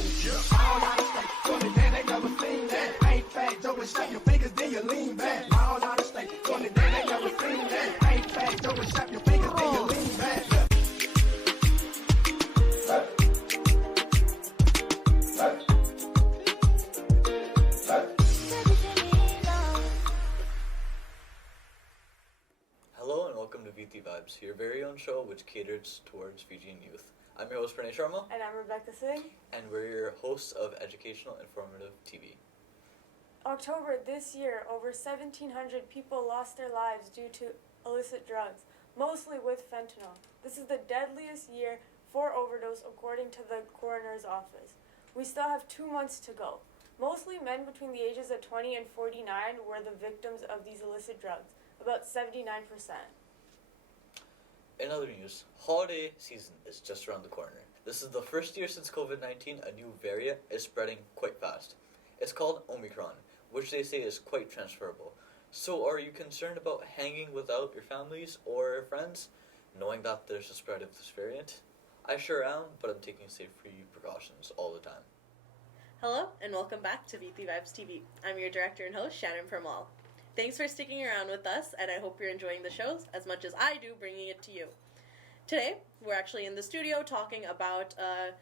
cool. All out of state, so the day they never seen that. Ain't fat, Joe, and snap your fingers, then you lean back. All out of state, so the day they never seen that. Ain't fat, Joe, and snap your fingers, then you lean back. Hello and welcome to Viti Vibes, your very own show which caters towards Fijian youth. I'm your host Pranay Sharma. And I'm Rebecca Singh. And we're your hosts of Educational Informative TV. October this year, over 1,700 people lost their lives due to illicit drugs, mostly with fentanyl. This is the deadliest year for overdose according to the coroner's office. We still have 2 months to go. Mostly men between the ages of 20 and 49 were the victims of these illicit drugs, about 79%. In other news, holiday season is just around the corner. This is the first year since COVID-19 a new variant is spreading quite fast. It's called Omicron, which they say is quite transferable. So are you concerned about hanging without your families or friends, knowing that there's a spread of this variant? I sure am, but I'm taking safety precautions all the time. Hello, and welcome back to Viti Vibes TV. I'm your director and host, Shannon Permal. Thanks for sticking around with us, and I hope you're enjoying the shows as much as I do bringing it to you. Today, we're actually in the studio talking about a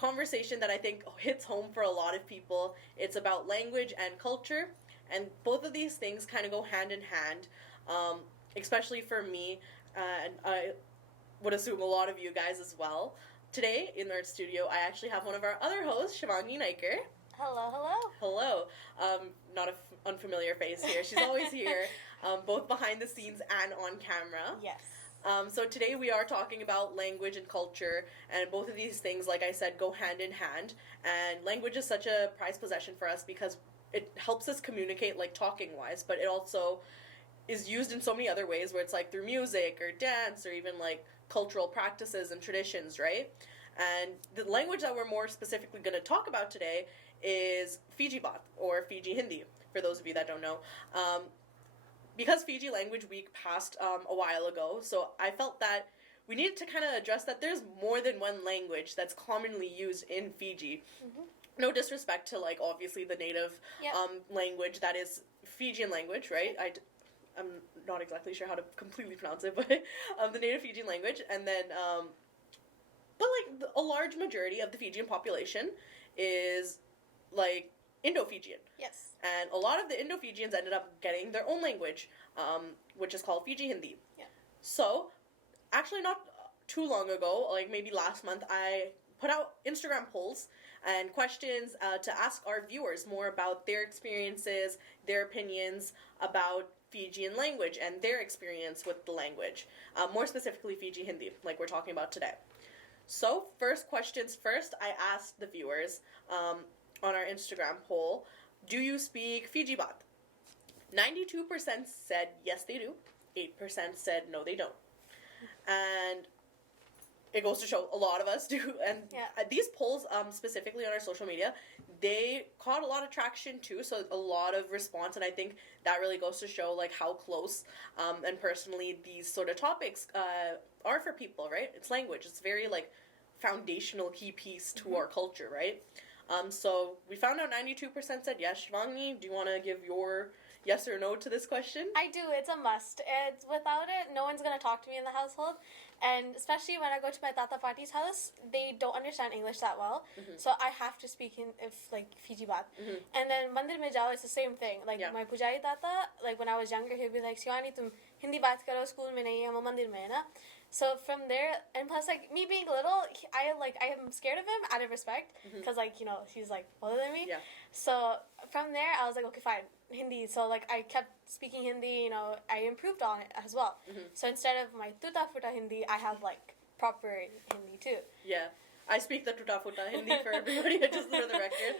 conversation that I think hits home for a lot of people. It's about language and culture, and both of these things kind of go hand in hand, especially for me, and I would assume a lot of you guys as well. Today, in our studio, I actually have one of our other hosts, Shivangi Naiker. Hello, hello. Hello. Not an unfamiliar face here. She's always here, both behind the scenes and on camera. Yes. So today we are talking about language and culture, and both of these things, like I said, go hand in hand. And language is such a prized possession for us because it helps us communicate, like talking-wise, but it also is used in so many other ways where it's like through music or dance or even like cultural practices and traditions, right? And the language that we're more specifically going to talk about today is Fiji Baat, or Fiji Hindi, for those of you that don't know. Because Fiji Language Week passed a while ago, so I felt that we needed to kind of address that there's more than one language that's commonly used in Fiji. Mm-hmm. No disrespect to, like, obviously the native language that is Fijian language, right? I'm not exactly sure how to completely pronounce it, but the native Fijian language, and then, but, like, a large majority of the Fijian population is, like, Indo-Fijian. Yes. And a lot of the Indo-Fijians ended up getting their own language, which is called Fiji Hindi. Yeah. So, actually not too long ago, like maybe last month, I put out Instagram polls and questions to ask our viewers more about their experiences, their opinions about Fijian language and their experience with the language. More specifically, Fiji Hindi, like we're talking about today. So, first questions first, I asked the viewers, on our Instagram poll, do you speak Fiji Baat? 92% said yes they do, 8% said no they don't. And it goes to show a lot of us do, and these polls, specifically on our social media, they caught a lot of traction too, so a lot of response, and I think that really goes to show like how close and personally these sort of topics are for people, right? It's language, it's very like foundational key piece to our culture, right? So we found out 92% said yes. Shivangi, do you want to give your yes or no to this question? I do. It's a must. It's without it, no one's going to talk to me in the household. And especially when I go to my Tata Pati's house, they don't understand English that well. Mm-hmm. So I have to speak in Fiji Baat. Mm-hmm. And then Mandir mein jao, it's the same thing. Like my Pujari Tata, like when I was younger, he'd be like, Shivani, tum Hindi baat karo, school mein nahi hai, hum mandir mein hai na. So from there, and plus, like, me being little, I am scared of him out of respect, because, like, you know, he's, like, older than me. Yeah. So from there, I was like, okay, fine, Hindi. So, like, I kept speaking Hindi, you know, I improved on it as well. Mm-hmm. So instead of my tuta futa Hindi, I have, like, proper Hindi, too. Yeah. I speak the tuta futa Hindi for everybody, just for the record.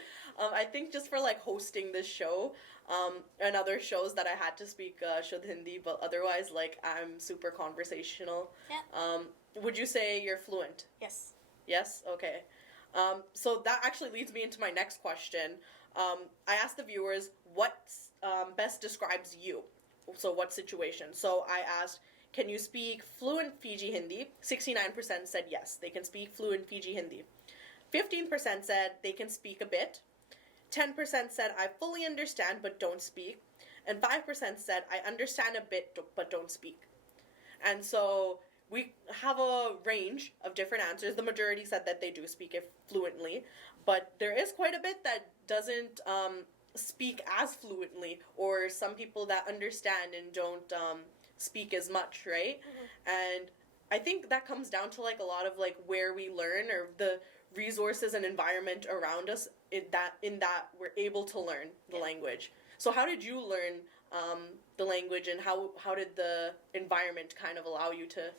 I think just for, like, hosting this show, and other shows that I had to speak Shuddh Hindi, but otherwise, like, I'm super conversational. Yeah. Would you say you're fluent? Yes. Yes? Okay. So that actually leads me into my next question. I asked the viewers what best describes you. So what situation? So I asked, can you speak fluent Fiji Hindi? 69% said yes, they can speak fluent Fiji Hindi. 15% said they can speak a bit. 10% said I fully understand but don't speak. And 5% said I understand a bit but don't speak. And so we have a range of different answers. The majority said that they do speak it fluently, but there is quite a bit that doesn't speak as fluently, or some people that understand and don't speak as much, right? And I think that comes down to like a lot of like where we learn, or the resources and environment around us in that we're able to learn the language. So how did you learn the language, and how did the environment kind of allow you to?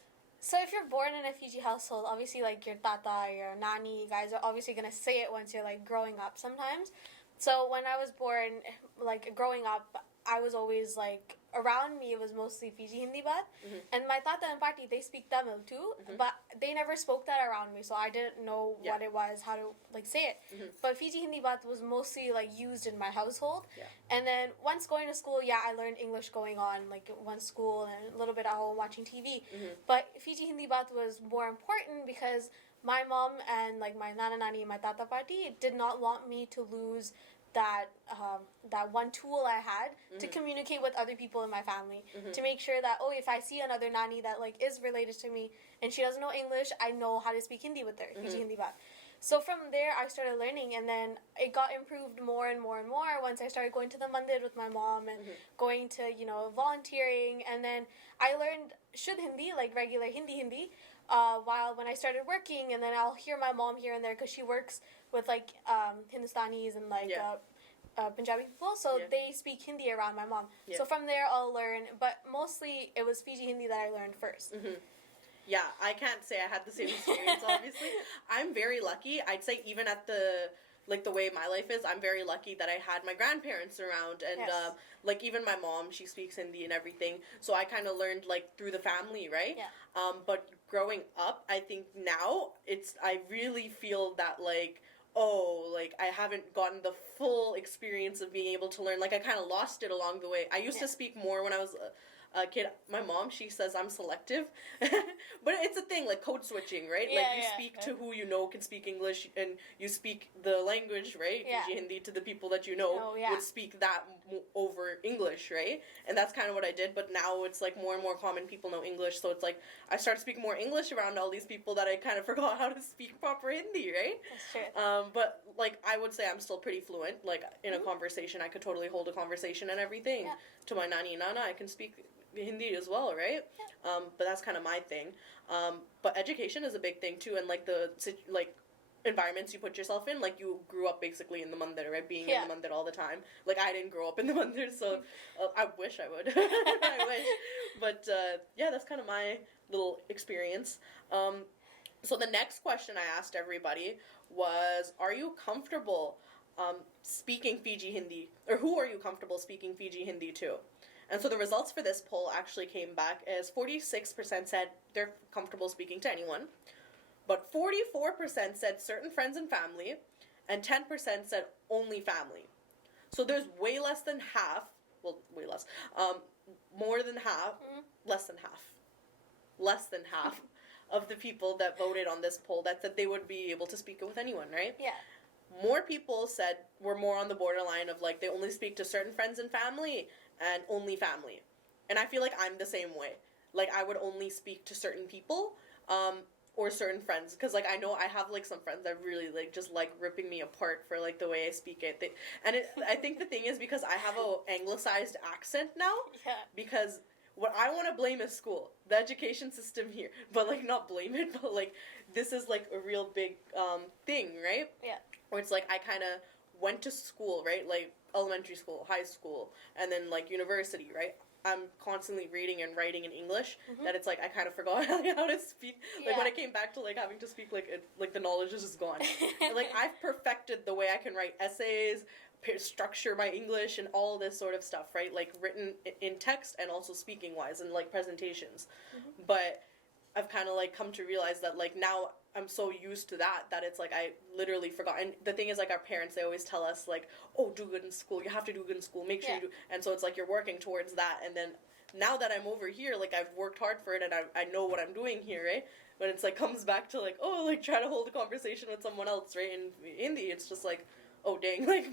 So if you're born in a Fiji household, obviously like your tata, your nani, you guys are obviously gonna say it once you're like growing up sometimes. So when I was born, like growing up, I was always like, around me it was mostly Fiji Hindi baat. And my tata and party, they speak Tamil too, but they never spoke that around me, so I didn't know what it was, how to like say it. But Fiji Hindi baat was mostly like used in my household. And then once going to school, I learned English going on, like one school and a little bit at home watching TV. But Fiji Hindi baat was more important because my mom and like my nana nani and my tata party did not want me to lose that one tool I had to communicate with other people in my family, to make sure that, if I see another nani that like is related to me and she doesn't know English, I know how to speak Hindi with her, Fiji Hindi baat. So from there I started learning, and then it got improved more and more and more once I started going to the mandir with my mom and going to, volunteering, and then I learned Shuddh Hindi, like regular Hindi, while when I started working, and then I'll hear my mom here and there because she works with like Hindustanis and like Punjabi people, so they speak Hindi around my mom. So from there I'll learn, but mostly it was Fiji Hindi that I learned first. Yeah, I can't say I had the same experience, obviously. I'm very lucky. I'd say even at the way my life is, I'm very lucky that I had my grandparents around, and like even my mom, she speaks Hindi and everything, so I kind of learned like through the family, right? But growing up, I think now I really feel that like, I haven't gotten the full experience of being able to learn. Like I kind of lost it along the way. I used to speak more when I was a kid. My mom, she says I'm selective, but it's a thing, like code switching, right? Like you speak to who you know can speak English, and you speak the language, right? Fiji Hindi to the people that you know would speak that over English, right? And that's kind of what I did. But now it's like more and more common people know English, so it's like I started speaking more English around all these people that I kind of forgot how to speak proper Hindi, right? That's true. But like I would say I'm still pretty fluent. Like in a conversation, I could totally hold a conversation and everything. To my nani and nana, I can speak Hindi as well, right? But that's kind of my thing. But education is a big thing too, and like the environments you put yourself in. Like you grew up basically in the mandir, right? Being in the mandir all the time. Like I didn't grow up in the mandir, so I wish I would. I wish. But that's kind of my little experience. So the next question I asked everybody was, are you comfortable speaking Fiji Hindi? Or who are you comfortable speaking Fiji Hindi to? And so the results for this poll actually came back as 46% said they're comfortable speaking to anyone, but 44% said certain friends and family, and 10% said only family. So there's way less than half, way less, more than half, less than half of the people that voted on this poll that said they would be able to speak it with anyone, right? Yeah. More people said were more on the borderline of like they only speak to certain friends and family and only family. And I feel like I'm the same way. Like I would only speak to certain people or certain friends, because like I know I have like some friends that really like just like ripping me apart for like the way I speak it. I think the thing is because I have a anglicized accent now. Because what I want to blame is school, the education system here, but like not blame it, but like this is like a real big thing, right? Where it's like I kind of went to school, right? Like elementary school, high school, and then like university, right? I'm constantly reading and writing in English that it's like I kind of forgot how to speak. Like when I came back to like having to speak, like the knowledge is just gone. Like I've perfected the way I can write essays, structure my English, and all this sort of stuff, right? Like written in text and also speaking wise and like presentations. But I've kind of like come to realize that like now I'm so used to that it's like I literally forgot. And the thing is like our parents, they always tell us like, oh, do good in school, you have to do good in school, make sure you do. And so it's like you're working towards that, and then now that I'm over here, like, I've worked hard for it and I know what I'm doing here, right? When it's like comes back to like, oh, like try to hold a conversation with someone else, right? In Hindi, it's just like, oh dang, like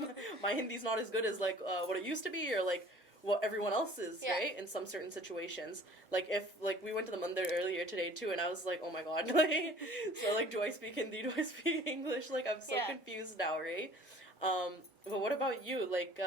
my Hindi's not as good as like what it used to be, or like what everyone else is, right? In some certain situations, like if like we went to the mandir earlier today too, and I was like, oh my god, like so like do I speak Hindi? Do I speak English? Like I'm so confused now, right? But what about you? Like,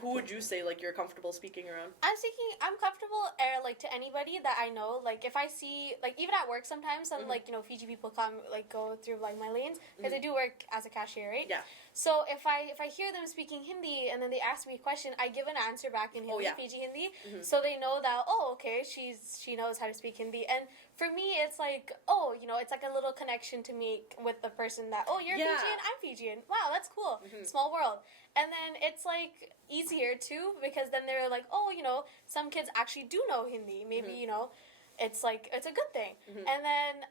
who would you say like you're comfortable speaking around? I'm comfortable like to anybody that I know. Like if I see, like even at work sometimes some like, you know, Fiji people come like go through like my lanes because I do work as a cashier, right? Yeah. So if I hear them speaking Hindi and then they ask me a question, I give an answer back in Hindi, Fiji Hindi, so they know that, oh, okay, she knows how to speak Hindi. And for me, it's like, oh, you know, it's like a little connection to make with the person that, oh, you're Fijian, I'm Fijian. Wow, that's cool. Small world. And then it's like easier too, because then they're like, oh, you know, some kids actually do know Hindi. Maybe, you know, it's like, it's a good thing. And then,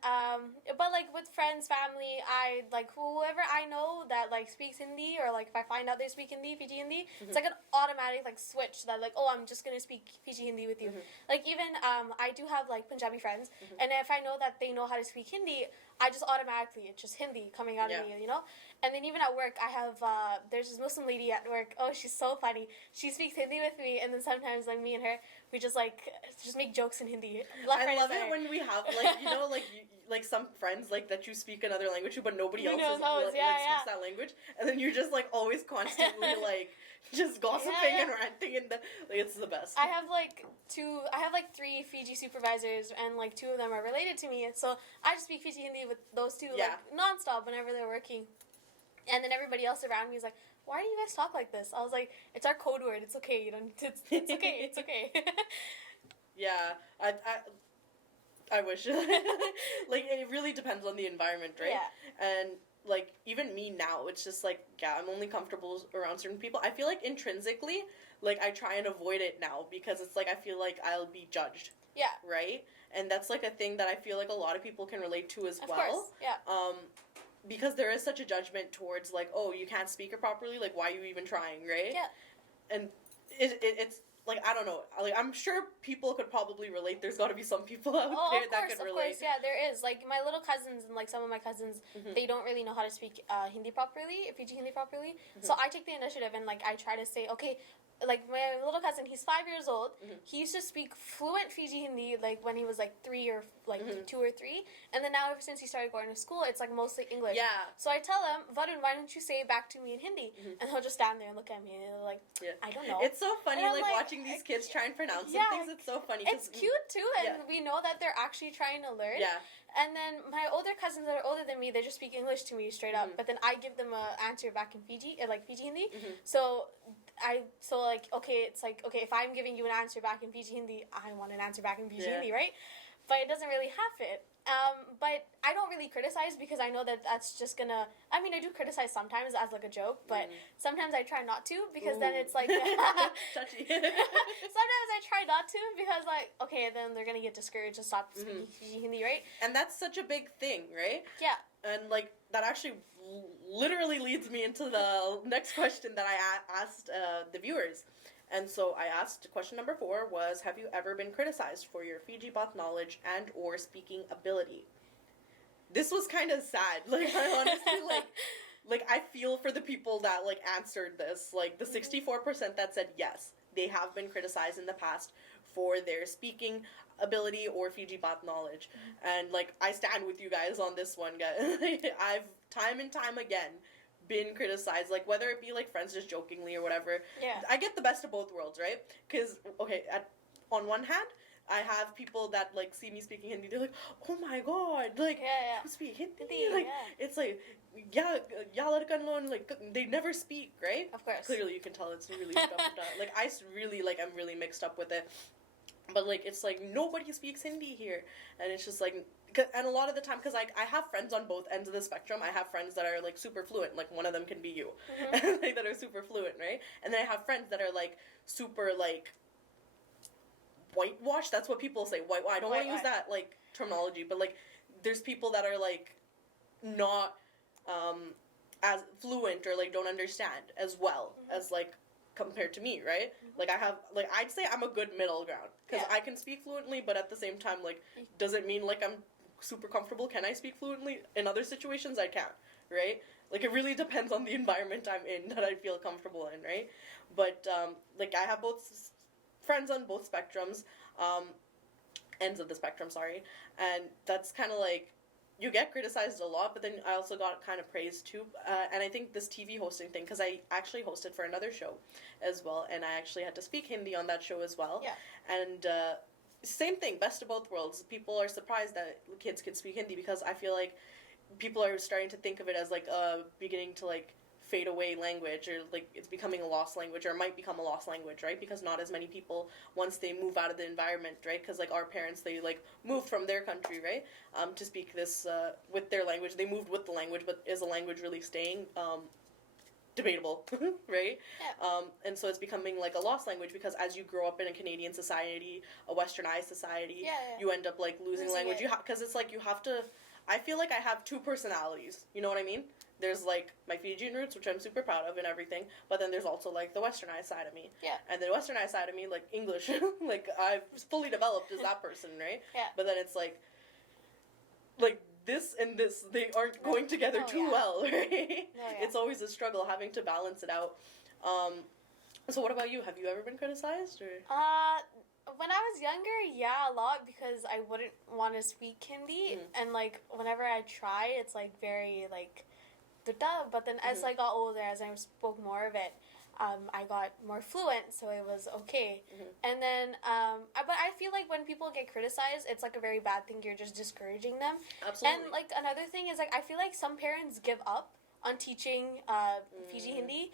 but like with friends, family, I like whoever I know that like speaks Hindi, or like if I find out they speak Hindi, Fiji Hindi, it's like an automatic like switch that like, oh, I'm just gonna speak Fiji Hindi with you. Like even I do have like Punjabi friends, and if I know that they know how to speak Hindi, I just automatically, it's just Hindi coming out of me, you know? And then even at work, I have, there's this Muslim lady at work. Oh, she's so funny. She speaks Hindi with me, and then sometimes, like, me and her, we just, like, just make jokes in Hindi. I love it when we have, like, you know, like, like some friends, like, that you speak another language to, but nobody else speaks that language. And then you're just, like, always constantly, like, just gossiping and ranting, and like, it's the best. I have, like, 3 Fiji supervisors, and, like, 2 of them are related to me. So I just speak Fiji Hindi with those 2, like, nonstop whenever they're working. And then everybody else around me is like, why do you guys talk like this? I was like, it's our code word. It's okay. You don't. It's okay. It's okay. Yeah, I wish. Like, it really depends on the environment, right? Yeah. And like even me now, it's just like, yeah, I'm only comfortable around certain people. I feel like intrinsically, like I try and avoid it now because it's like I feel like I'll be judged. Yeah. Right? And that's like a thing that I feel like a lot of people can relate to as well. Of course. Yeah. Because there is such a judgment towards, like, oh, you can't speak it properly, like, why are you even trying, right? Yeah. And it's, like, I don't know, like, I'm sure people could probably relate. There's got to be some people out there that could relate. Of course, yeah, there is. Like, my little cousins and, like, some of my cousins, they don't really know how to speak Hindi properly, Fiji Hindi properly. So I take the initiative and, like, I try to say, okay, like, my little cousin, he's 5 years old. He used to speak fluent Fiji Hindi, like, when he was, like, 3 or, like, 2 or 3. And then now, ever since he started going to school, it's, like, mostly English. Yeah. So I tell him, Varun, why don't you say it back to me in Hindi? And he'll just stand there and look at me, and like, I don't know. It's so funny, like, watching these kids try and pronounce some things. It's so funny. It's cute, too, and we know that they're actually trying to learn. Yeah. And then my older cousins that are older than me, they just speak English to me straight up. But then I give them an answer back in Fiji, like Fiji Hindi. So like, okay, it's like, okay, if I'm giving you an answer back in Fiji Hindi, I want an answer back in Fiji Hindi, right? But it doesn't really have it. But I don't really criticize because I know that that's just gonna, I mean, I do criticize sometimes as like a joke, but sometimes I try not to because then it's like, touchy. Sometimes I try not to because like, okay, then they're gonna get discouraged and stop speaking Hindi, right? And that's such a big thing, right? Yeah. And like, that actually literally leads me into the next question that I asked the viewers. And so I asked, question number 4 was, have you ever been criticized for your Fiji Bath knowledge and or speaking ability? This was kind of sad. Like, I honestly, like, I feel for the people that, like, answered this. Like, the 64% that said yes, they have been criticized in the past for their speaking ability or Fiji Bath knowledge. And, like, I stand with you guys on this one, guys. I've, time and time again, been criticized, like, whether it be, like, friends just jokingly or whatever. Yeah. I get the best of both worlds, right? Because, okay, on one hand, I have people that, like, see me speaking Hindi, they're like, oh my god, like, you speak Hindi? Like, it's like, like, they never speak, right? Of course. Clearly, you can tell it's really stuff. Like, I really, like, I'm really mixed up with it. But, like, it's like, nobody speaks Hindi here. And it's just, like, and a lot of the time, because, like, I have friends on both ends of the spectrum. I have friends that are, like, super fluent. Like, one of them can be you. Like, that are super fluent, right? And then I have friends that are, like, super, like, whitewashed. That's what people say. I don't want to use that, like, terminology. But, like, there's people that are, like, not as fluent or, like, don't understand as well as, like, compared to me, right? Like I have, like I'd say I'm a good middle ground because Yeah. I can speak fluently, but at the same time, like, does it mean like I'm super comfortable? Can I speak fluently? In other situations, I can't, right? Like it really depends on the environment I'm in that I feel comfortable in, right? But like I have both friends on both spectrums, ends of the spectrum, sorry, and that's kind of like you get criticized a lot, but then I also got kind of praised too. And I think this TV hosting thing, because I actually hosted for another show as well, and I actually had to speak Hindi on that show as well. Yeah. And same thing, best of both worlds. People are surprised that kids can speak Hindi because I feel like people are starting to think of it as like beginning to like fade away language, or like it's becoming a lost language, or might become a lost language, right? Because not as many people, once they move out of the environment, right? Because like our parents, they like moved from their country, right, to speak this with their language. They moved with the language, but is the language really staying? Debatable, right? Yeah. And so it's becoming like a lost language because as you grow up in a Canadian society, a westernized society, Yeah, yeah. you end up like losing language. it. Because it's like you have to. I feel like I have two personalities. You know what I mean? There's like my Fijian roots, which I'm super proud of and everything, but then there's also like the westernized side of me. Yeah. And the westernized side of me, like English, like I've fully developed as that person, right? Yeah. But then it's like this and this, they aren't going together No, too yeah. well, right? No, yeah. It's always a struggle having to balance it out. So what about you? Have you ever been criticized or? When I was younger, yeah, a lot, because I wouldn't want to speak Hindi, and like whenever I try, it's like very like, duh. But then as I got older, as I spoke more of it, I got more fluent, so it was okay. And then, but I feel like when people get criticized, it's like a very bad thing. You're just discouraging them. Absolutely. And like another thing is like I feel like some parents give up on teaching Fiji Hindi.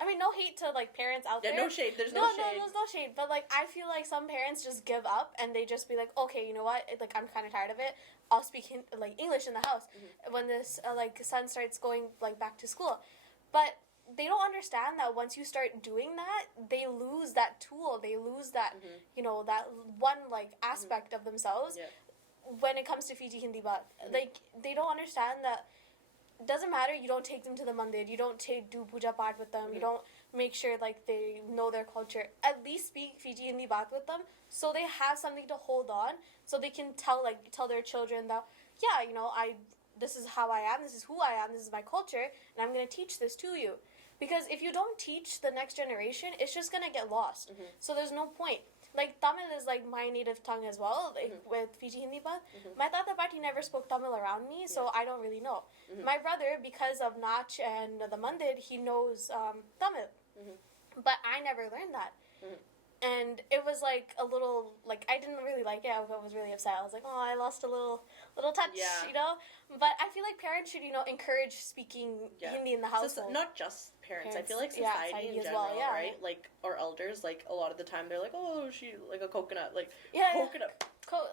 I mean, no hate to like parents out there. No shade. There's no shade. No, there's no shade. But like, I feel like some parents just give up and they just be like, okay, you know what? Like, I'm kind of tired of it. I'll speak like English in the house when this like son starts going like back to school. But they don't understand that once you start doing that, they lose that tool. They lose that you know, that one like aspect of themselves when it comes to Fiji Hindi. But like, they don't understand that. Doesn't matter, you don't take them to the mandir, you don't do puja paat with them, you don't make sure like they know their culture. At least speak Fiji Hindi baat with them so they have something to hold on, so they can tell their children that, yeah, you know, this is how I am, this is who I am, this is my culture, and I'm going to teach this to you. Because if you don't teach the next generation, it's just going to get lost. So there's no point. Like, Tamil is like my native tongue as well, like with Fiji Hindi baat. My tata party never spoke Tamil around me, so I don't really know. My brother, because of Nach and the Mandir, he knows Tamil. But I never learned that. And it was like a little, like, I didn't really like it. I was really upset. I was like, oh, I lost a little touch, you know? But I feel like parents should, you know, encourage speaking Hindi in the household. So, not just parents. I feel like Society society in as general, well, right? Like, our elders, like, a lot of the time, they're like, oh, she, like, a coconut. Like, Yeah, coconut.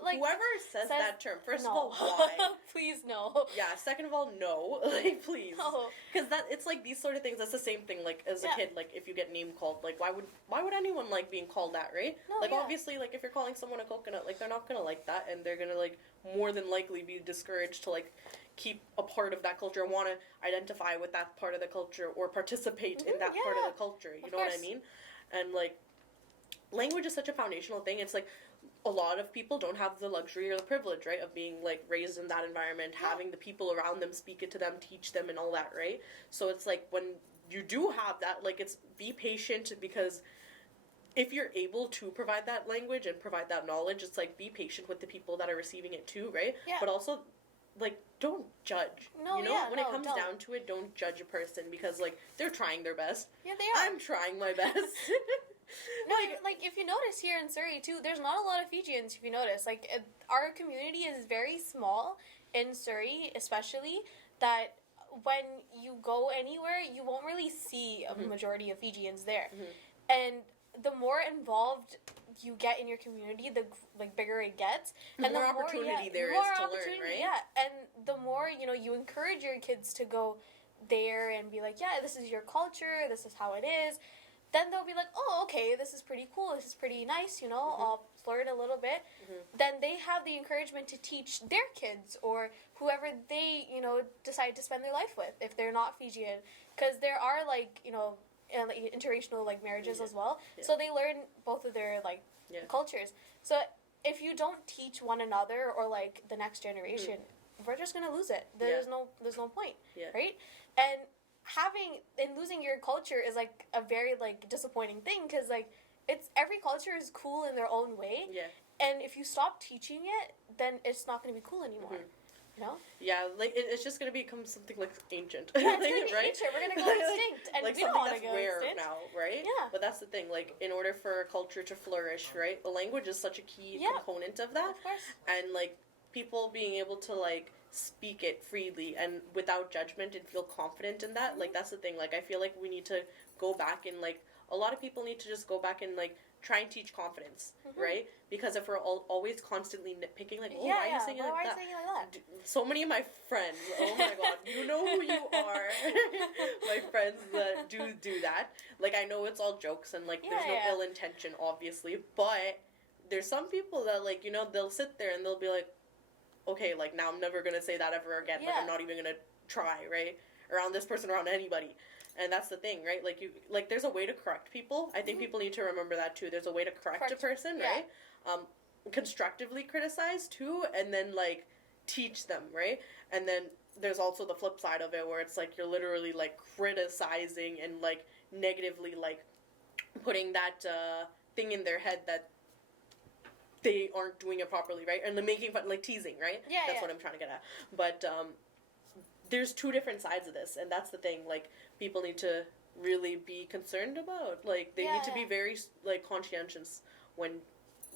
like, Whoever says that term, first no. of all, why? Please, no. Yeah, second of all, no. Like, please. No. Because it's like these sort of things, that's the same thing, like, as a kid, like, if you get name called, like, why would anyone like being called that, right? No, like, yeah. obviously, like, if you're calling someone a coconut, like, they're not gonna like that, and they're gonna, like, more than likely be discouraged to, like, keep a part of that culture, want to identify with that part of the culture, or participate in that part of the culture, you know what I mean? And, like, language is such a foundational thing. It's like, a lot of people don't have the luxury or the privilege, right, of being, like, raised in that environment, having the people around them speak it to them, teach them, and all that, right? So it's like, when you do have that, like, it's be patient, because if you're able to provide that language and provide that knowledge, it's like, be patient with the people that are receiving it too, right? Yeah. But also, like, don't judge. No, you know, yeah, when it no, comes don't. down to it, don't judge a person, because, like, they're trying their best. Yeah, they are. I'm trying my best. No, like, if you notice here in Surrey, too, there's not a lot of Fijians, if you notice. Like, our community is very small in Surrey, especially, that when you go anywhere, you won't really see a majority of Fijians there. And the more involved you get in your community, the like bigger it gets, The and more the opportunity there more is to learn, opportunity, right? Yeah, and the more, you know, you encourage your kids to go there and be like, yeah, this is your culture, this is how it is. Then they'll be like, oh, okay, this is pretty cool, this is pretty nice, you know, I'll flirt a little bit. Then they have the encouragement to teach their kids or whoever they, you know, decide to spend their life with if they're not Fijian. Because there are, like, you know, like interracial like marriages Yeah. as well. Yeah. So they learn both of their like Yeah. cultures. So if you don't teach one another or like the next generation, we're just gonna lose it. There's no point, Yeah. right? And losing your culture is like a very like disappointing thing because like it's every culture is cool in their own way, Yeah. and if you stop teaching it, then it's not gonna be cool anymore. You know? Yeah, like it's just gonna become something like ancient. Yeah, it's gonna be right? ancient. We're gonna go extinct, and like we don't something want to that's go rare extinct. now, right? Yeah. But that's the thing. Like, in order for a culture to flourish, right, the language is such a key Yeah. component of that, Of course. and like people being able to like speak it freely and without judgment and feel confident in that. Like that's the thing. Like I feel like we need to go back and like a lot of people need to just go back and like try and teach confidence, right? Because if we're always constantly nitpicking, like, oh, why are you saying it why like are you that? saying it like that? So many of my friends, oh my god, you know who you are. My friends that do that. Like, I know it's all jokes and, like, there's no ill intention, obviously, but there's some people that, like, you know, they'll sit there and they'll be like, okay, like, now I'm never gonna say that ever again. Like, I'm not even gonna try, right? Around this person, around anybody. And that's the thing, right? Like, there's a way to correct people. I think people need to remember that, too. There's a way to correct a person, right? Constructively criticize, too, and then, like, teach them, right? And then there's also the flip side of it where it's, like, you're literally, like, criticizing and, like, negatively, like, putting that thing in their head that they aren't doing it properly, right? And then making fun, like, teasing, right? Yeah, That's what I'm trying to get at. But, there's two different sides of this, and that's the thing. Like, people need to really be concerned about. Like, they need to be very, like, conscientious when,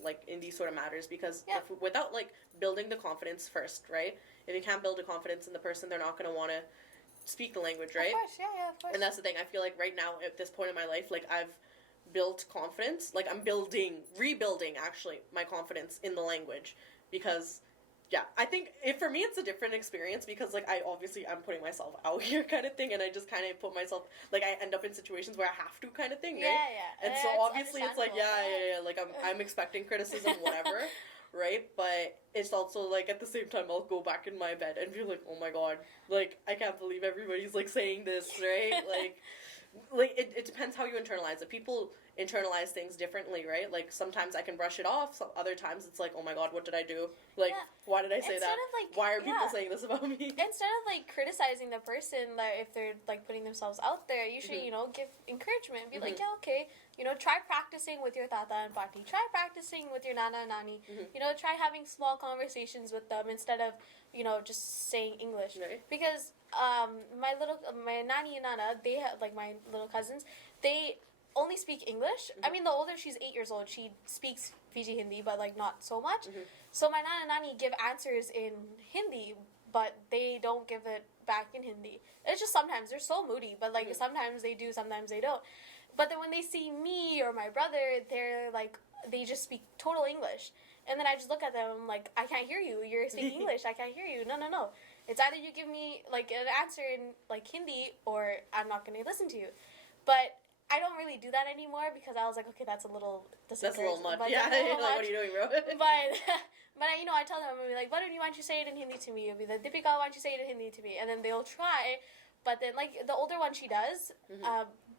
like, in these sort of matters, because without, like, building the confidence first, right? If you can't build a confidence in the person, they're not going to want to speak the language, right? Of course, yeah, of course. And that's the thing. I feel like right now, at this point in my life, like, I've built confidence. Like, I'm rebuilding, actually, my confidence in the language, because... Yeah, I think for me it's a different experience because, like, I'm putting myself out here kind of thing, and I just kind of put myself, like, I end up in situations where I have to kind of thing, right? Yeah. And so obviously it's like, like, I'm expecting criticism, whatever, right? But it's also, like, at the same time, I'll go back in my bed and be like, oh my god, like, I can't believe everybody's, like, saying this, right? Like, it depends how you internalize it. People internalize things differently, right? Like, sometimes I can brush it off, some other times it's like, oh my god, what did I do? Like, why did I say that? Like, why are people saying this about me? Instead of, like, criticizing the person, like, if they're, like, putting themselves out there, you should, you know, give encouragement. Be like, yeah, okay, you know, try practicing with your tata and pati. Try practicing with your nana and nani. You know, try having small conversations with them instead of, you know, just saying English. Right. Because my nani and nana, they have, like, my little cousins, they only speak English. I mean, the older, she's 8 years old, she speaks Fiji Hindi, but, like, not so much. So my nana and nani give answers in Hindi, but they don't give it back in Hindi. It's just sometimes they're so moody, but, like, sometimes they do, sometimes they don't. But then when they see me or my brother, they're like, they just speak total English. And then I just look at them, I'm like, I can't hear you. You're speaking English. I can't hear you. No. It's either you give me, like, an answer in, like, Hindi, or I'm not going to listen to you. But I don't really do that anymore because I was like, okay, that's a little much. Yeah, like, what are you doing, bro? but you know, I tell them, I'm like, Varun, why don't you say it in Hindi to me? It'll be like, Deepika, why don't you say it in Hindi to me? And then they'll try, but then, like, the older one, she does,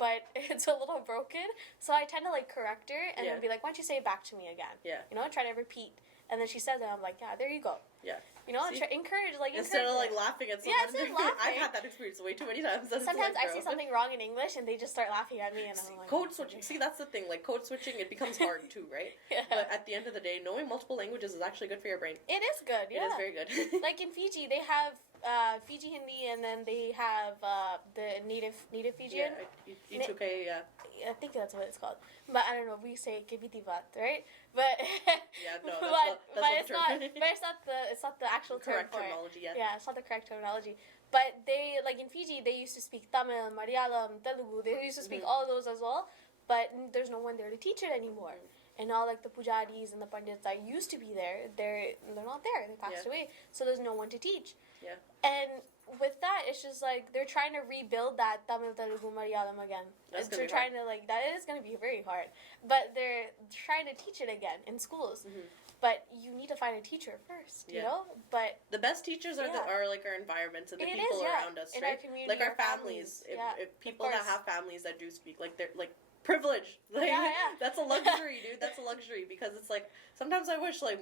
but it's a little broken, so I tend to, like, correct her, and then be like, why don't you say it back to me again? Yeah. You know, try to repeat. And then she says it, I'm like, yeah, there you go. Yeah. You know, encourage instead of, like, laughing at someone. Yeah, instead of laughing. I've had that experience way too many times. Sometimes I say something wrong in English and they just start laughing at me, and I'm like... Code switching. See, that's the thing. Like, code switching, it becomes hard too, right? But at the end of the day, knowing multiple languages is actually good for your brain. It is good, yeah. It is very good. Like, in Fiji, they have Fiji Hindi, and then they have the native Fijian. Yeah, Ituke, I think that's what it's called. But I don't know, we say Viti Vibes, right? But yeah, no, it's not the actual correct term for terminology. it. Yeah, it's not the correct terminology. But they, like, in Fiji, they used to speak Tamil, Malayalam, Telugu. They used to speak all of those as well. But there's no one there to teach it anymore. And all, like, the pujaris and the pandits that used to be there, they're not there. They passed away. So there's no one to teach. Yeah. And with that, it's just, like, they're trying to rebuild that Tamil, Telugu, Malayalam again. They're trying to, like, that is going to be very hard. But they're trying to teach it again in schools. but you need to find a teacher first, you know? But the best teachers are Yeah. are like our environments and the It people is, yeah. around us, In right? our community, like our our families. families. Yeah, If people of that course. have families that do speak, like they're like privileged. Like Yeah. that's a luxury, dude. That's a luxury because it's like sometimes I wish like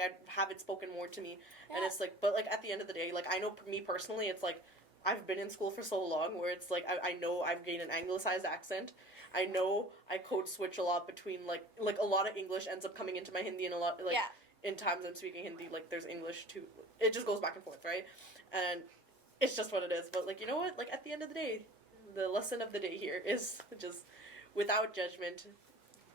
I have it spoken more to me, and Yeah. it's like, but like at the end of the day, like I know me personally, it's like I've been in school for so long where it's like I know I've gained an anglicized accent. I know I code switch a lot between like a lot of English ends up coming into my Hindi and a lot like Yeah. in times I'm speaking Hindi like there's English too. It just goes back and forth, right? And it's just what it is. But like you know what? Like at the end of the day, the lesson of the day here is just without judgment,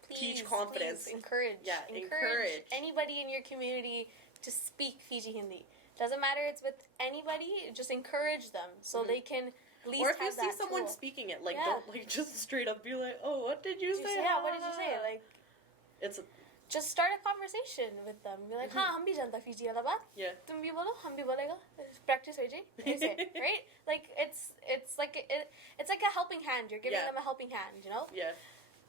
teach confidence. Please encourage. Yeah, encourage encourage. anybody in your community to speak Fiji Hindi. Doesn't matter it's with anybody, just encourage them so they can at least Or if you have see that someone tool. speaking it, like Yeah. don't like just straight up be like, oh, what did you say? Yeah, what did you say? Like, It's just start a conversation with them. Be like, हाँ हम भी जानता Fiji वाला बात. yeah. तुम भी बोलो, हम भी बोलेगा. Practice हो जाए. ऐसे, right? Like it's like it's like a helping hand. You're giving Yeah. them a helping hand, you know? Yeah.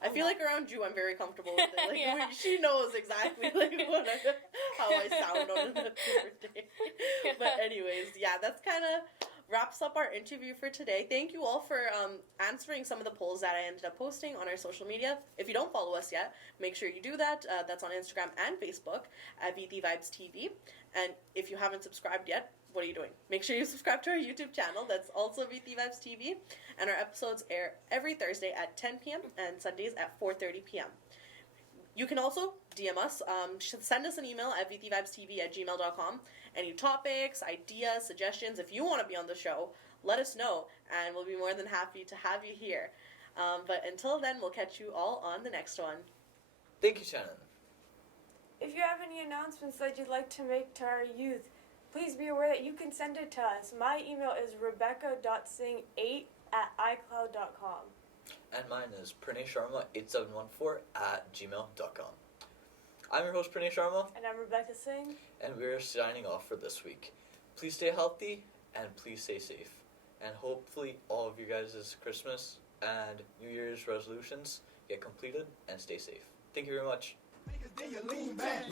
I feel like around you, I'm very comfortable with it. Like Yeah. she knows exactly like how I sound on a different day. But anyways, yeah, that's kind of wraps up our interview for today. Thank you all for answering some of the polls that I ended up posting on our social media. If you don't follow us yet, make sure you do that. That's on Instagram and Facebook at Viti Vibes TV. And if you haven't subscribed yet, what are you doing? Make sure you subscribe to our YouTube channel. That's also Viti Vibes TV. And our episodes air every Thursday at 10 p.m. and Sundays at 4:30 p.m. You can also DM us. Send us an email at vitivibestv@gmail.com. Any topics, ideas, suggestions. If you want to be on the show, let us know. And we'll be more than happy to have you here. But until then, we'll catch you all on the next one. Thank you, Shannon. If you have any announcements that you'd like to make to our youth, please be aware that you can send it to us. My email is rebecca.singh8@icloud.com. And mine is praneysharma8714@gmail.com. I'm your host, Pranay Sharma, And I'm Rebecca Singh. and we're signing off for this week. Please stay healthy, and please stay safe. And hopefully all of you guys' Christmas and New Year's resolutions get completed, and stay safe. Thank you very much. Then you lean back.